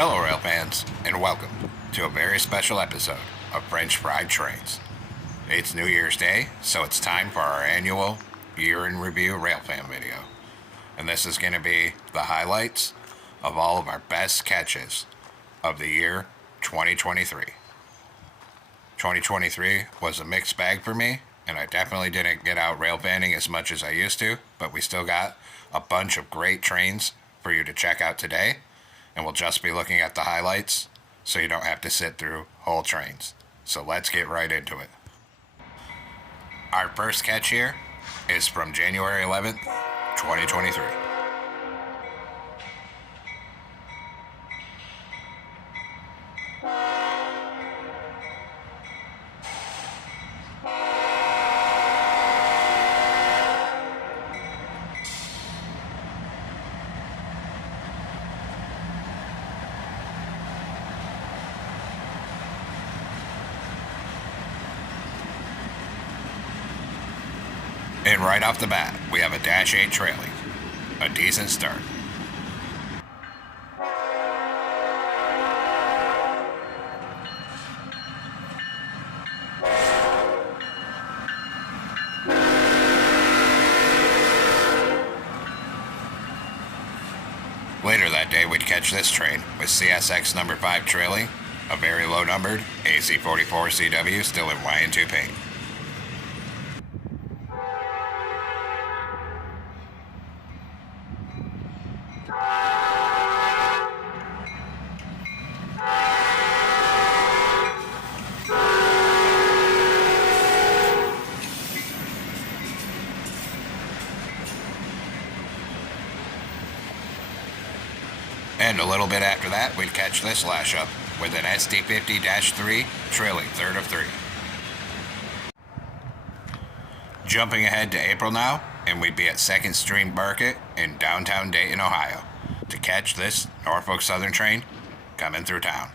Hello, rail fans, and welcome to a very special episode of French Fried Trains. It's New Year's Day, so it's time for our annual Year in Review Railfan video. And this is going to be the highlights of all of our best catches of the year 2023. 2023 was a mixed bag for me, and I definitely didn't get out railfanning as much as I used to, but we still got a bunch of great trains for you to check out today. And we'll just be looking at the highlights, so you don't have to sit through whole trains. So let's get right into it. Our first catch here is from January 11th, 2023. And right off the bat, we have a Dash 8 trailing. A decent start. Later that day, we'd catch this train with CSX number 5 trailing, a very low numbered AC44CW still in Y&2 paint. And a little bit after that, we'd catch this lash up with an SD50-3 trailing third of 3. Jumping ahead to April now, and we'd be at 2nd Street Market in downtown Dayton, Ohio, to catch this Norfolk Southern train coming through town.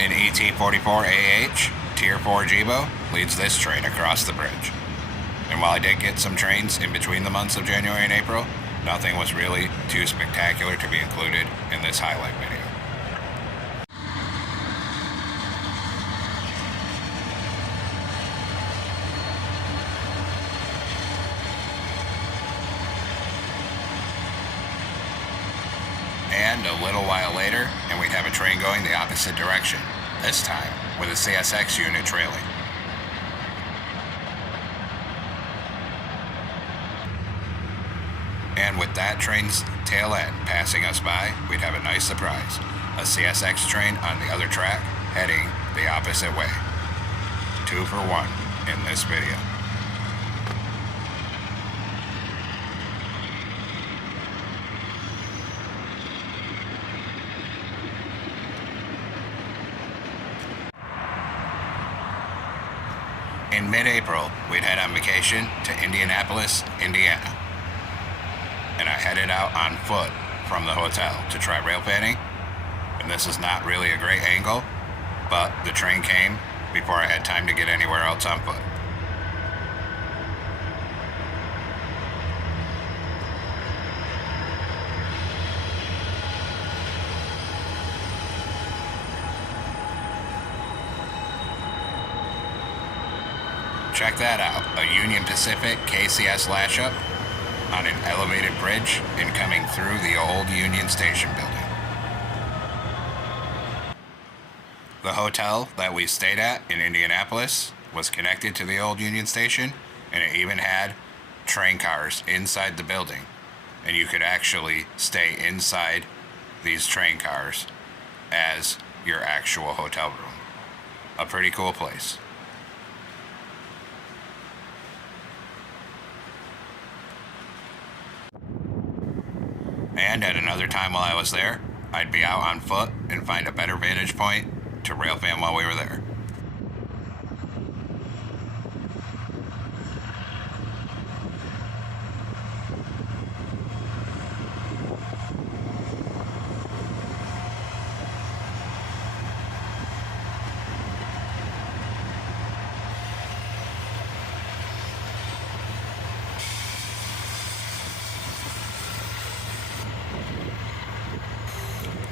An ET44AH Tier 4 Jibo leads this train across the bridge. And while I did get some trains in between the months of January and April, nothing was really too spectacular to be included in this highlight video. And a little while later, and we'd have a train going the opposite direction, this time with a CSX unit trailing. And with that train's tail end passing us by, we'd have a nice surprise. A CSX train on the other track heading the opposite way. 2 for 1 in this video. In mid-April, we'd head on vacation to Indianapolis, Indiana. And I headed out on foot from the hotel to try railfanning. And this is not really a great angle, but the train came before I had time to get anywhere else on foot. Check that out, a Union Pacific KCS lash-up on an elevated bridge and coming through the old Union Station building. The hotel that we stayed at in Indianapolis was connected to the old Union Station, and it even had train cars inside the building, and you could actually stay inside these train cars as your actual hotel room. A pretty cool place. And at another time while I was there, I'd be out on foot and find a better vantage point to railfan while we were there.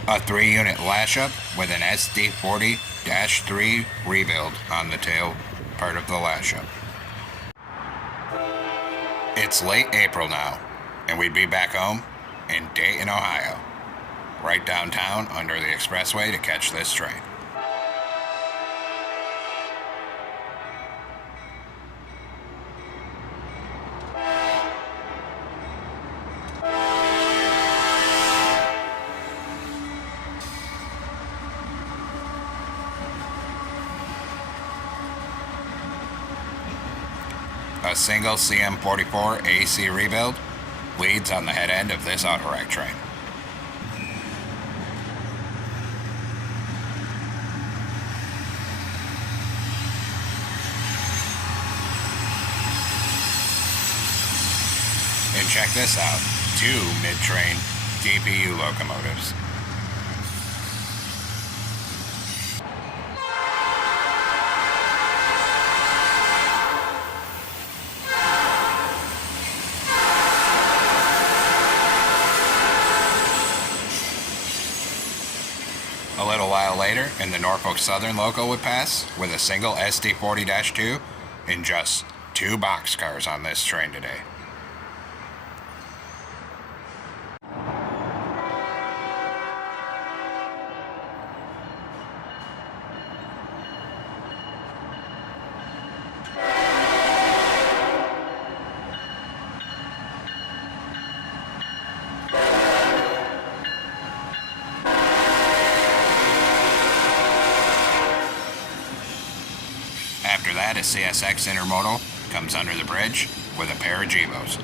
A 3-unit lash-up with an SD40-3 rebuild on the tail part of the lash-up. It's late April now, and we'd be back home in Dayton, Ohio, right downtown under the expressway to catch this train. A single CM44 AC rebuild leads on the head end of this auto-rack train. And check this out, 2 mid-train DPU locomotives. A little while later, and the Norfolk Southern loco would pass with a single SD40-2 and just 2 boxcars on this train today. After that, a CSX intermodal comes under the bridge with a pair of Gevos.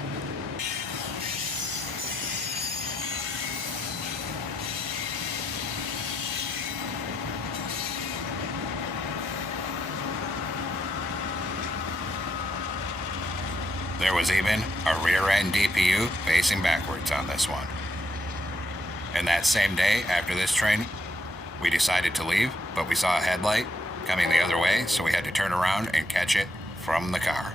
There was even a rear-end DPU facing backwards on this one. And that same day, after this train, we decided to leave, but we saw a headlight coming the other way, so we had to turn around and catch it from the car.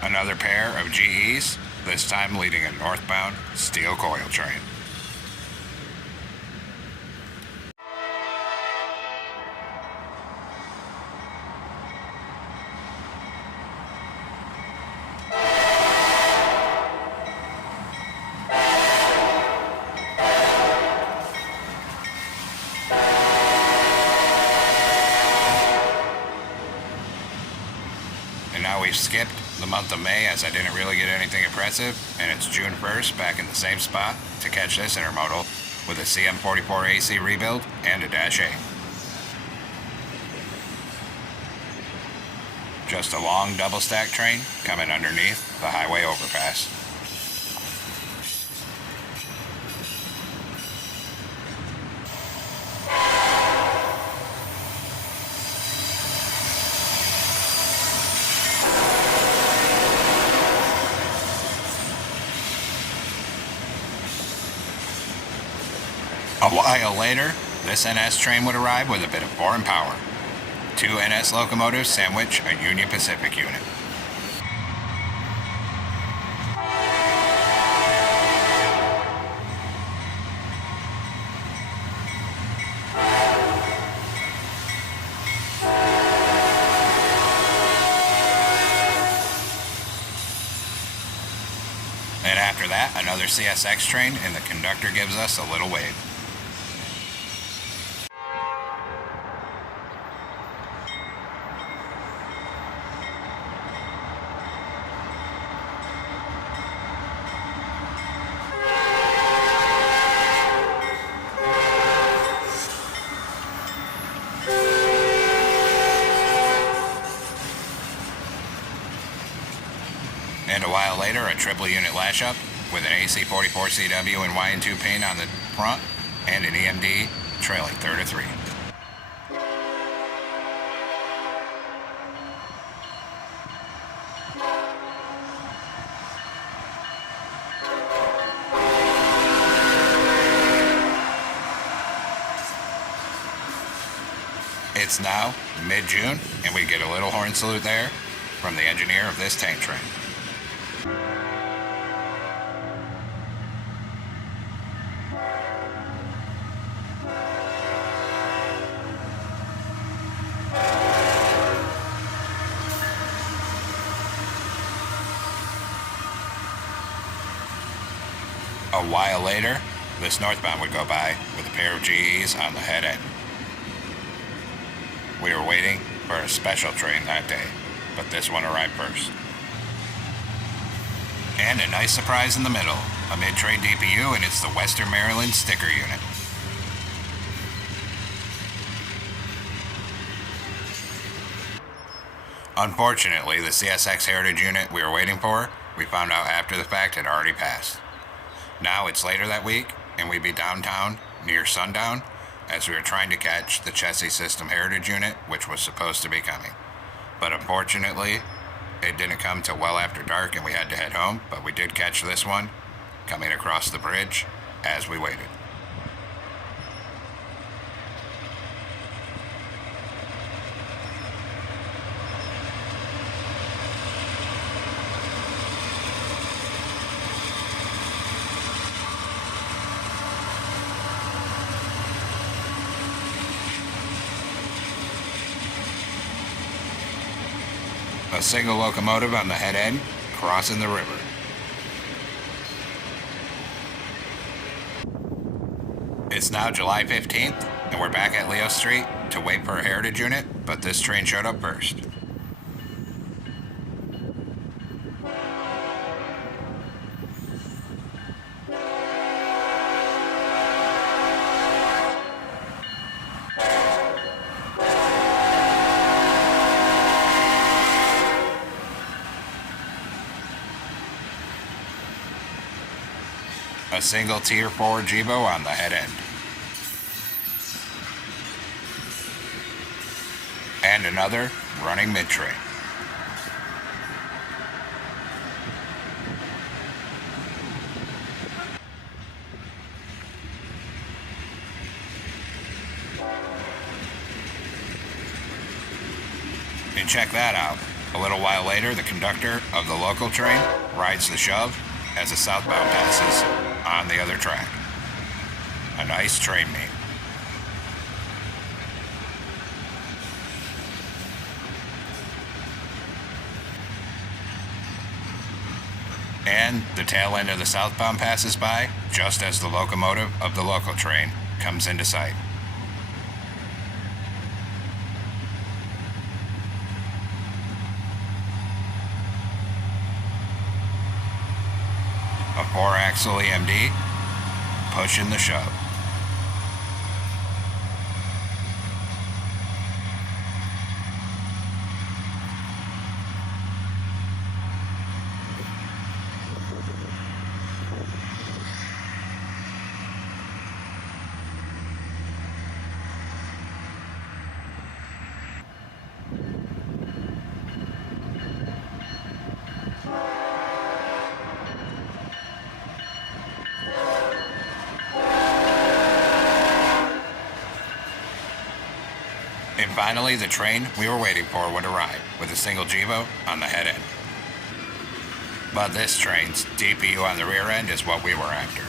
Another pair of GEs, this time leading a northbound steel coil train. And now we've skipped the month of May as I didn't really get anything impressive, and it's June 1st back in the same spot to catch this intermodal with a CM44 AC rebuild and a Dash 8. Just a long double stack train coming underneath the highway overpass. A while later, this NS train would arrive with a bit of foreign power. 2 NS locomotives sandwich a Union Pacific unit. And after that, another CSX train, and the conductor gives us a little wave. And a while later, a triple unit lash-up with an AC44CW and YN2 paint on the front and an EMD trailing third of 3. It's now mid-June, and we get a little horn salute there from the engineer of this tank train. A while later, this northbound would go by with a pair of GEs on the head end. We were waiting for a special train that day, but this one arrived first. And a nice surprise in the middle, a mid-train DPU, and it's the Western Maryland sticker unit. Unfortunately, the CSX Heritage unit we were waiting for, we found out after the fact had already passed. Now it's later that week, and we'd be downtown near sundown as we were trying to catch the Chessie System Heritage unit, which was supposed to be coming. But unfortunately, it didn't come till well after dark and we had to head home, but we did catch this one coming across the bridge as we waited. A single locomotive on the head end, crossing the river. It's now July 15th, and we're back at Leo Street to wait for a Heritage unit, but this train showed up first. A single Tier 4 Jibo on the head end. And another running mid-train. And check that out. A little while later, the conductor of the local train rides the shove as the southbound passes on the other track. A nice train meet. And the tail end of the southbound passes by just as the locomotive of the local train comes into sight. A 4-axle EMD pushing the shove. And finally, the train we were waiting for would arrive with a single Jibo on the head end. But this train's DPU on the rear end is what we were after.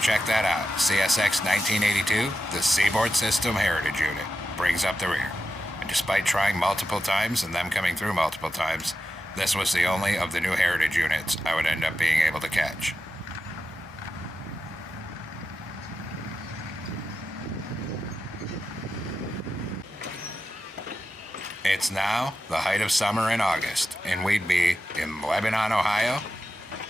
Check that out, CSX 1982, the Seaboard System Heritage Unit, brings up the rear. And despite trying multiple times and them coming through multiple times, this was the only of the new Heritage units I would end up being able to catch. It's now the height of summer in August, and we'd be in Lebanon, Ohio,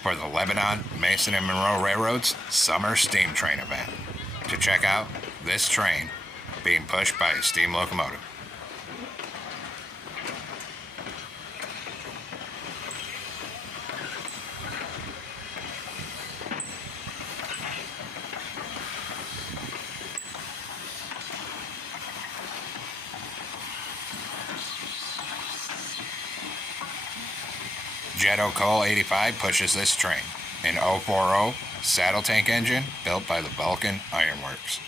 for the Lebanon, Mason, and Monroe Railroad's Summer Steam Train event to check out this train being pushed by a steam locomotive. Jetto Coal 85 pushes this train, an 040 saddle tank engine built by the Vulcan Ironworks.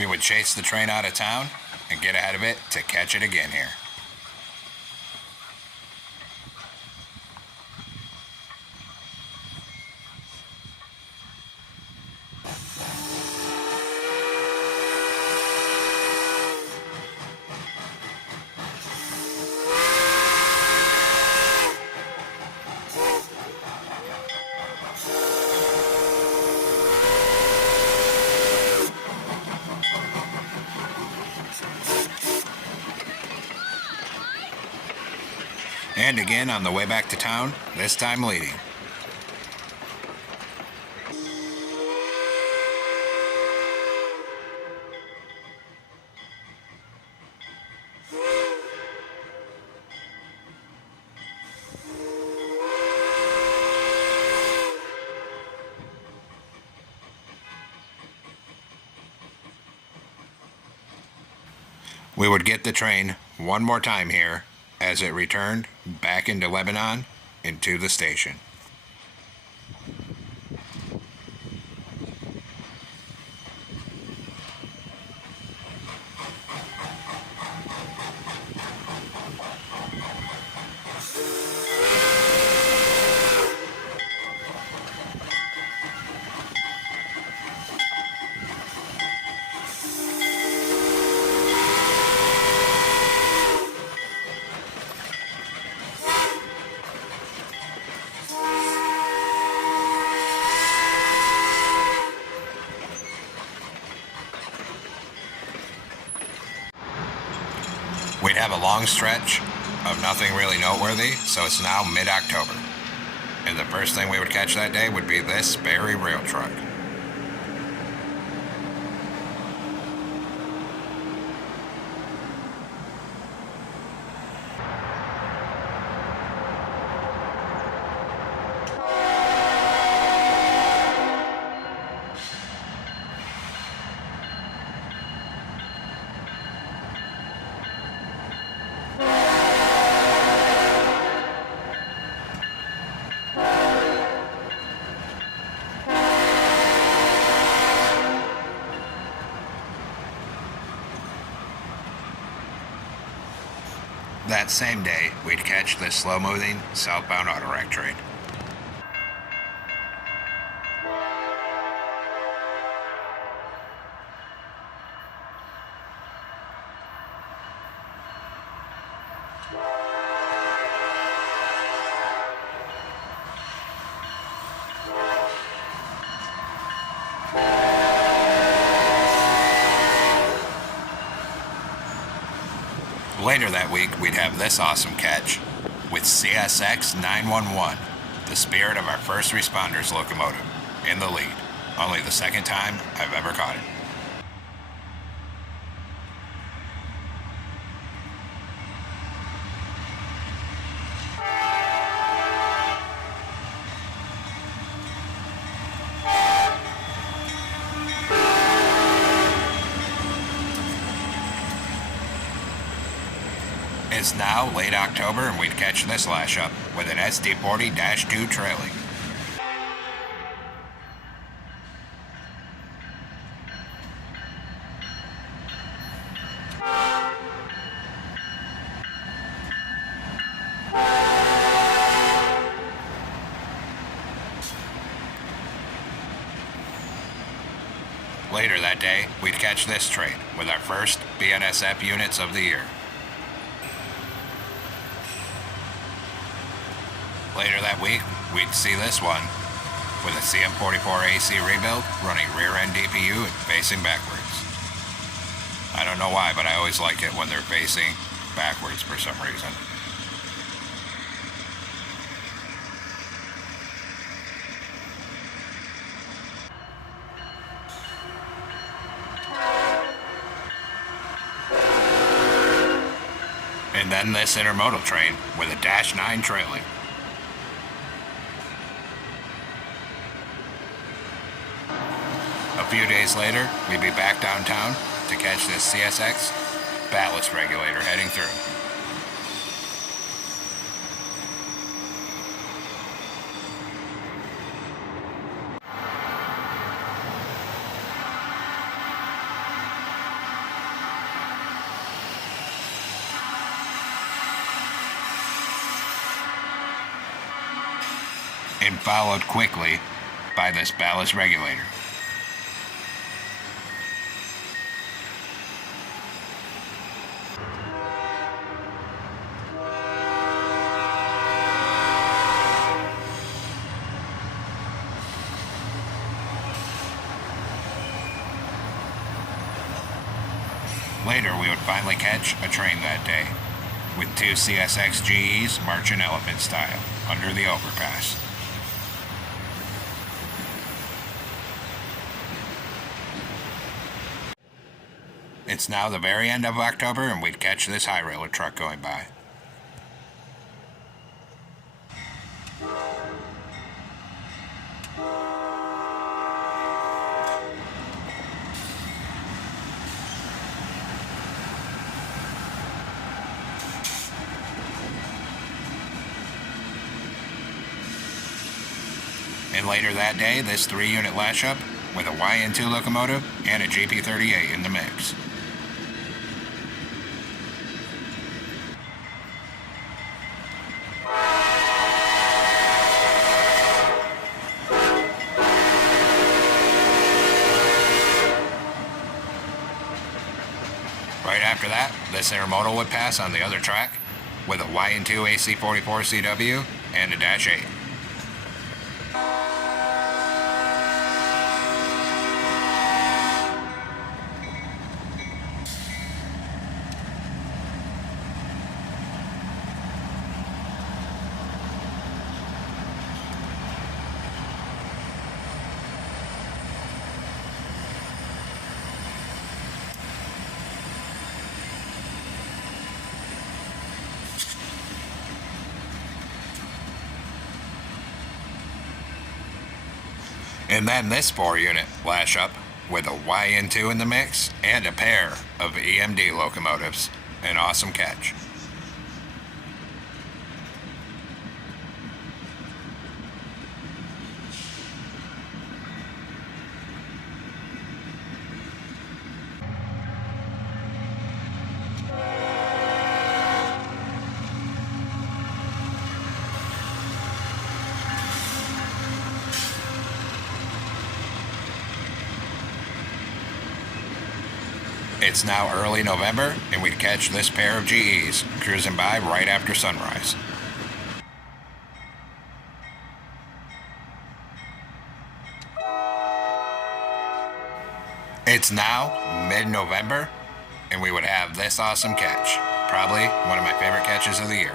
We would chase the train out of town and get ahead of it to catch it again here. And again on the way back to town, this time leading. We would get the train one more time here as it returned back into Lebanon into the station. We'd have a long stretch of nothing really noteworthy, so it's now mid-October. And the first thing we would catch that day would be this very rail truck. That same day, we'd catch this slow-moving, southbound autorack train. Later that week, we'd have this awesome catch with CSX 911, the spirit of our first responders locomotive, in the lead. Only the second time I've ever caught it. It's now late October and we'd catch this lash up with an SD40-2 trailing. Later that day, we'd catch this train with our first BNSF units of the year. Later that week, we'd see this one with a CM44AC rebuild running rear-end DPU and facing backwards. I don't know why, but I always like it when they're facing backwards for some reason. And then this intermodal train with a -9 trailing. A few days later, we'd be back downtown to catch this CSX ballast regulator heading through. and followed quickly by this ballast regulator. Later, we would finally catch a train that day, with 2 CSX GEs marching elephant style under the overpass. It's now the very end of October, and we'd catch this high roller truck going by. And later that day, this 3-unit lash-up with a YN2 locomotive and a GP38 in the mix. Right after that, this intermodal would pass on the other track with a YN2 AC44 CW and a Dash 8. And then this 4-unit lash-up with a YN2 in the mix and a pair of EMD locomotives. An awesome catch. It's now early November, and we'd catch this pair of GEs cruising by right after sunrise. It's now mid-November, and we would have this awesome catch. Probably one of my favorite catches of the year.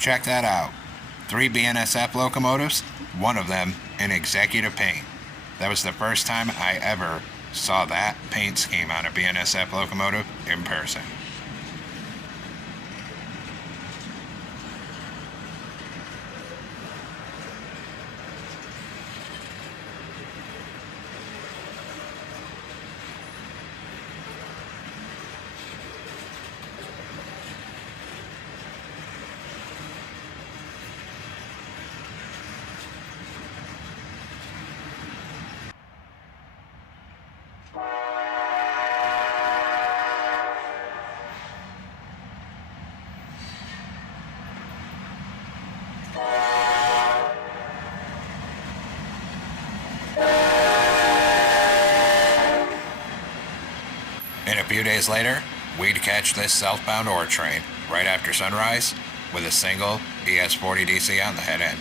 Check that out. 3 BNSF locomotives, one of them in executive paint. That was the first time I ever saw that paint scheme on a BNSF locomotive in person. And a few days later, we'd catch this southbound ore train right after sunrise with a single ES40 DC on the head end.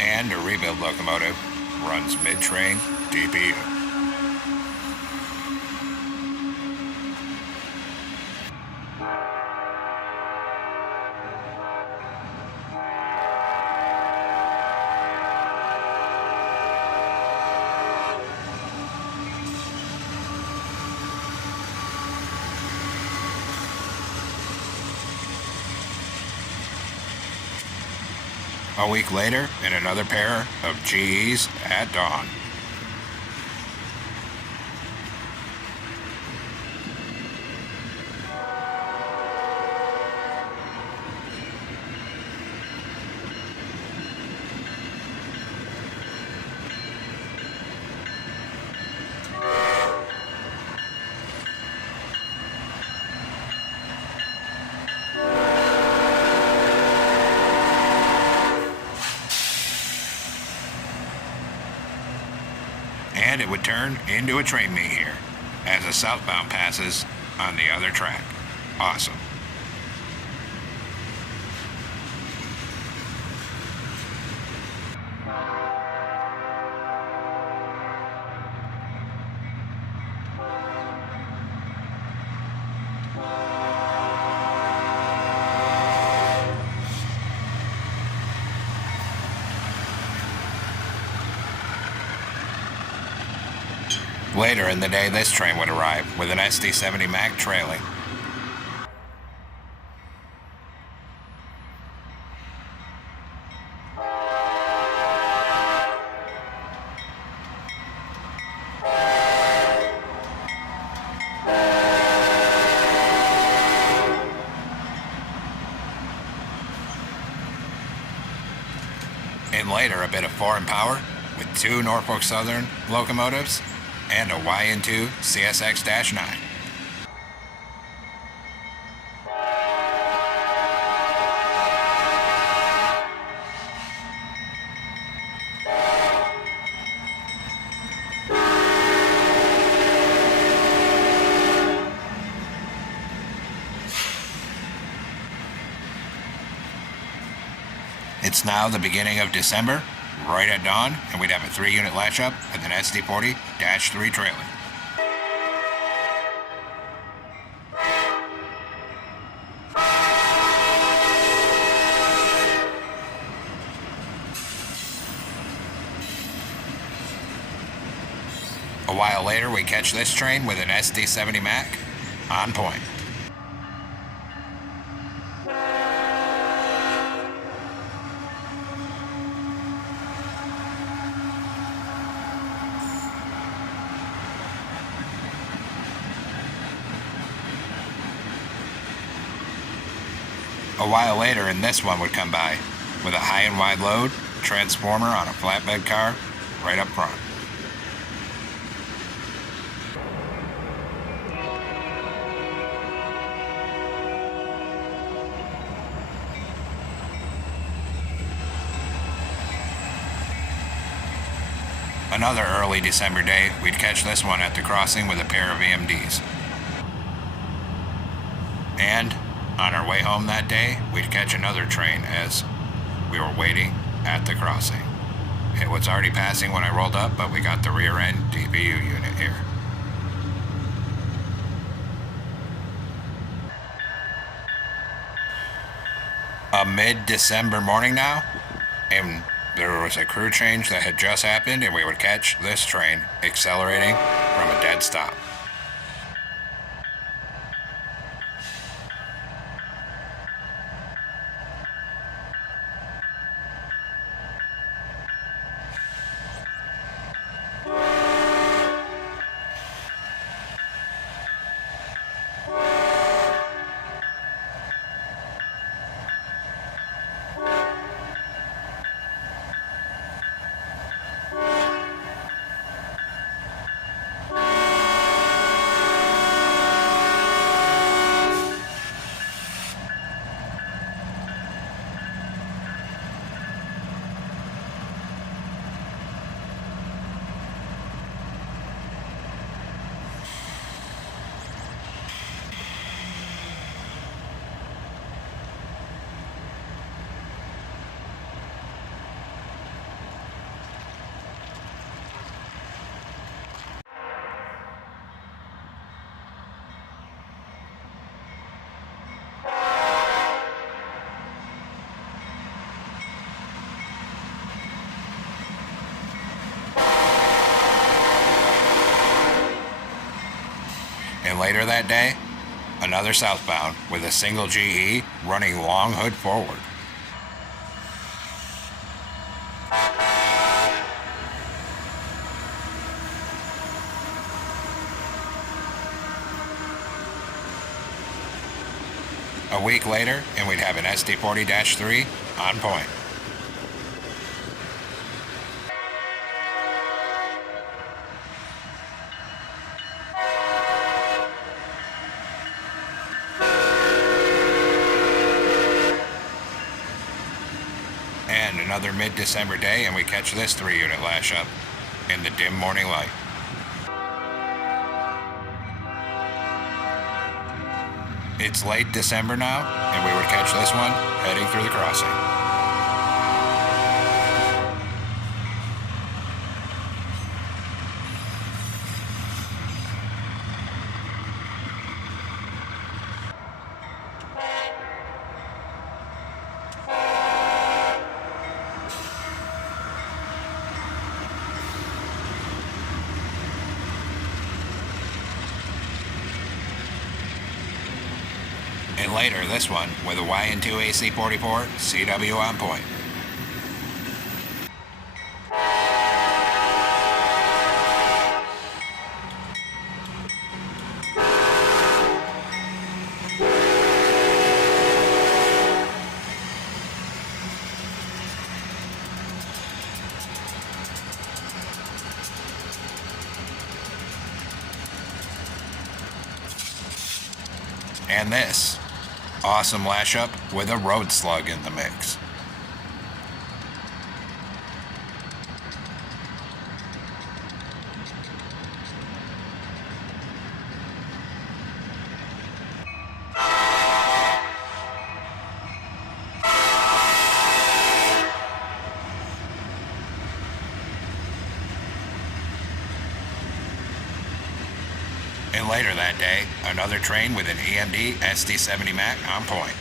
And a rebuild locomotive runs mid-train DPU. A week later, in another pair of GEs at dawn. And it would turn into a train meet here as a southbound passes on the other track. Awesome. Later in the day, this train would arrive with an SD-70 Mac trailing. And later, a bit of foreign power with 2 Norfolk Southern locomotives and a YN2 CSX-9. It's now the beginning of December, right at dawn, and we'd have a 3-unit latch-up with an SD40-3 trailer. A while later, we catch this train with an SD-70 Mac on point. A while later, and this one would come by with a high and wide load transformer on a flatbed car right up front. Another early December day, we'd catch this one at the crossing with a pair of EMDs. And on our way home that day, we'd catch another train as we were waiting at the crossing. It was already passing when I rolled up, but we got the rear end DPU unit here. A mid-December morning now, and there was a crew change that had just happened, and we would catch this train accelerating from a dead stop. And later that day, another southbound with a single GE running long hood forward. A week later, and we'd have an SD40-3 on point. And another mid-December day, and we catch this 3-unit lash up in the dim morning light. It's late December now, and we would catch this one heading through the crossing. And later, this one with a YN2 AC44 CW on point. And this awesome lash up with a road slug in the mix. And later that day, another train with an EMD SD70 Mac on point.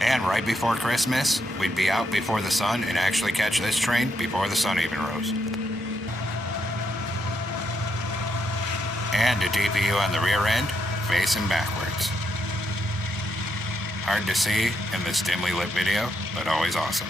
And right before Christmas, we'd be out before the sun and actually catch this train before the sun even rose. And a DPU on the rear end, facing backwards. Hard to see in this dimly lit video, but always awesome.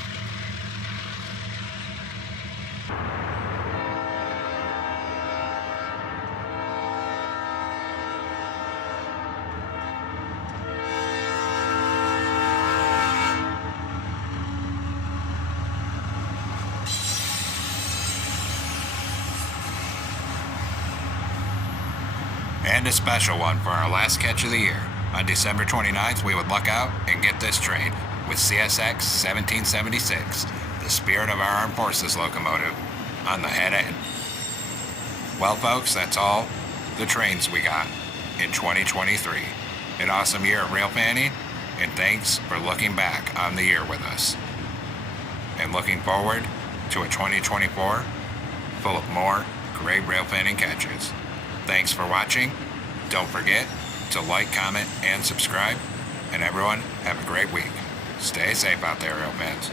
And a special one for our last catch of the year. On December 29th, we would luck out and get this train with CSX 1776, the Spirit of Our Armed Forces locomotive, on the head end. Well, folks, that's all the trains we got in 2023. An awesome year of railfanning, and thanks for looking back on the year with us. And looking forward to a 2024 full of more great railfanning catches. Thanks for watching. Don't forget to like, comment, and subscribe. And everyone, have a great week. Stay safe out there, rail fans.